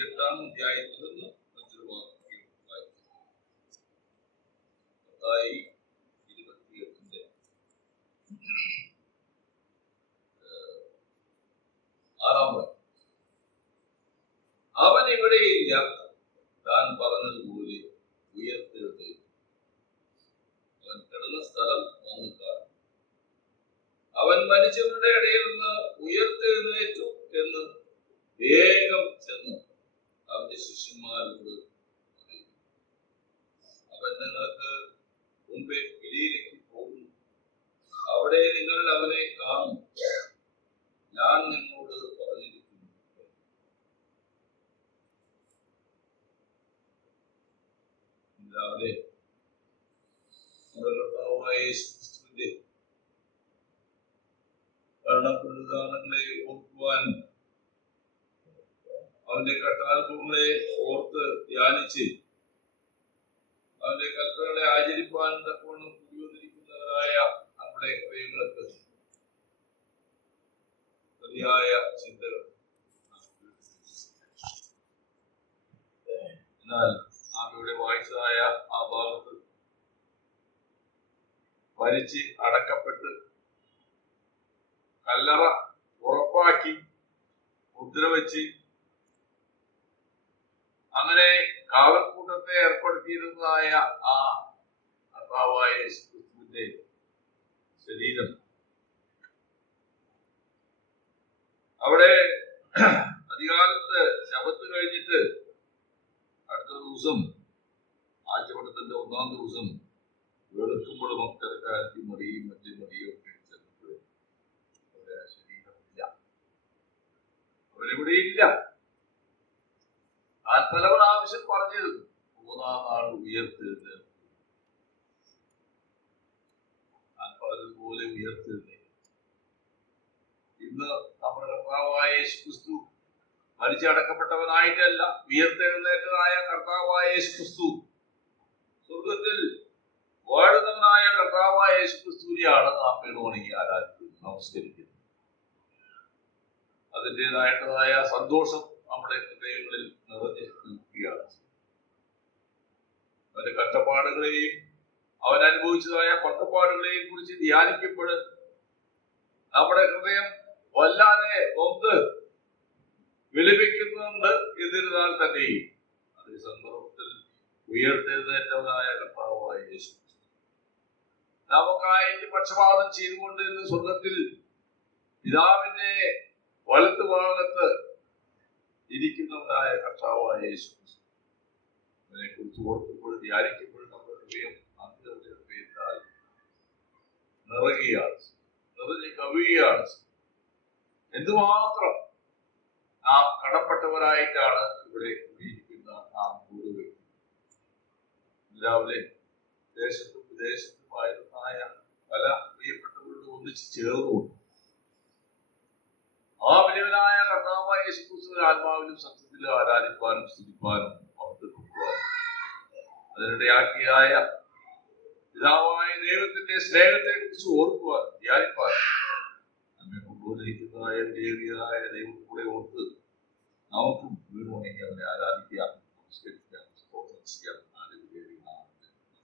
28-ാം അധ്യായത്തിൽ നിന്ന് മറ്റൊരു വാക്യം വായിക്കും. 28-ന്റെ 6-ാം വാക്യം. അവൻ ഇവിടെയില്ല, താൻ പറഞ്ഞതുപോലെ ഉയർത്തെഴുന്നേൽക്കും. അവൻ കിടന്ന സ്ഥലം വന്ന് കാണും. അവൻ മരിച്ചവരുടെ ഇടയിൽ നിന്ന് ഉയർത്തെഴുന്നേറ്റു എന്ന് വേഗം ചെന്ന് അവന്റെ ശിഷ്യന്മാരോട് പറയും. അവൻ നിങ്ങൾക്ക് മുമ്പേ ഗലീലയ്ക്ക് പോകുന്നു, അവിടെ നിങ്ങൾ അവനെ കാണും. ഞാൻ നിങ്ങളോട് പറഞ്ഞിരിക്കുന്നു. രാവിലെ നമ്മുടെ കർത്താവായ യേശുക്രിസ്തുവിന്റെ മരണപ്രതിദാനങ്ങളെ ഓർക്കുവാൻ, അവന്റെ കഷ്ടാനുഭവങ്ങളെ ഓർത്ത് ധ്യാനിച്ച് അവന്റെ കൽപ്പനകളെ ആചരിപ്പാൻ തക്കവണ്ണം കൂടിവന്നിരിക്കുന്നവരായ നമ്മുടെ ഹൃദയങ്ങൾക്ക് മതിയായ ചിന്തകൾ. എന്നാൽ നാം ഇവിടെ വായിച്ചതായ ആ ഭാഗത്ത് മരിച്ച് അടക്കപ്പെട്ട് കല്ലറ ഉറപ്പാക്കി മുദ്ര വെച്ച് അങ്ങനെ കാവൽക്കൂട്ടത്തെ ഏർപ്പെടുത്തിയിരുന്നതായ ആ കർത്താവായ യേശുക്രിസ്തുവിന്റെ ശരീരം അവിടെ അധികാലത്ത് ശബത്ത് കഴിഞ്ഞിട്ട് അടുത്ത ദിവസം ആഴ്ചവട്ടത്തിന്റെ 1-ാം ദിവസം വെളുക്കുമ്പോൾ മക്കരക്കാരത്തി മറിയും മറ്റു മറിയും ഒക്കെ ചെന്നപ്പോൾ അവിടെ ശരീരമില്ല, അവരിവിടെയില്ല. താൻ പല പ്രാവശ്യം പറഞ്ഞിരുന്നു 3-ാം നാൾ ഉയർത്തെഴുന്നേൽക്കും. താൻ പറഞ്ഞതുപോലെ ഉയർത്തെഴുന്നേൽക്കും. ഇന്ന് നമ്മുടെ കർത്താവായ യേശുക്രിസ്തു മരിച്ചടക്കപ്പെട്ടവനായിട്ടല്ല, ഉയർത്തെഴുന്നേറ്റതായ കർത്താവായ യേശുക്രിസ്തു സ്വർഗത്തിൽ വാഴുന്നവനായ കർത്താവായ യേശുക്രിസ്തുവിനെയാണ് നാം വീണുണങ്ങി ആരാധിക്കുന്നത്, നമസ്കരിക്കുന്നത്. അതിൻ്റെതായിട്ടുള്ളതായ സന്തോഷം നമ്മുടെ ഹൃദയങ്ങളിൽ നിറഞ്ഞു നിൽക്കുകയാണ്. അവന്റെ കഷ്ടപ്പാടുകളെയും അവൻ അനുഭവിച്ചതായ പക്കപ്പാടുകളെയും കുറിച്ച് ധ്യാനിക്കുമ്പോൾ നമ്മുടെ ഹൃദയം വല്ലാതെ നൊന്ത് വിലപിക്കുന്നുണ്ട്. എന്നിരുന്നാൽ തന്നെയും അതേ സന്ദർഭത്തിൽ ഉയർത്തെഴുന്നേറ്റവനായ കർത്താവായ യേശു നമുക്കായിട്ട് പക്ഷപാതം ചെയ്തുകൊണ്ട് ഇന്ന് സ്വർഗത്തിൽ പിതാവിന്റെ വലത്ത് ഭാഗത്ത് ഇരിക്കുന്നവനായ കർത്താവായ യേശു അതിനെ കുറിച്ച് ഓർക്കുമ്പോൾ ധ്യാനിക്കുമ്പോൾ നമ്മുടെ ഹൃദയം അതിന്റെ ഹൃദയത്താൽ നിറയുകയാണ്, നിറഞ്ഞ് കവിയുകയാണ്. എന്തുമാത്രം നാം കടപ്പെട്ടവരായിട്ടാണ് ഇവിടെ ഇരിക്കുന്ന നാം ഓരോ വ്യക്തി. രാവിലെ ദേശത്തും വിദേശത്തുമായിരുന്നായ പല പ്രിയപ്പെട്ടവരോട് ഒന്നിച്ച് ചേർന്നുകൊണ്ട് ആ വലിയവനായ കർത്താവായ യേശുക്രിസ്തുവിനെ ആത്മാവിലും സത്യത്തിലും ആരാധിപ്പാനും സ്തുതിപ്പാനും അവതരിപ്പിക്കുവാനും അതിനിടയാക്കിയായ പിതാവായ ദൈവത്തിന്റെ സ്നേഹത്തെ കുറിച്ച് ഓർക്കുവാനും ധ്യാനിപ്പാനും നമ്മെ കൊണ്ടുവന്നിരിക്കുന്നതായ ദേവിയായ ദൈവം കൂടെ ഓർത്ത് നമുക്കും വീണുണ്ടെങ്കിൽ അവനെ ആരാധിക്കാം, നമസ്കരിക്കാം, സ്തോത്രം ചെയ്യാം.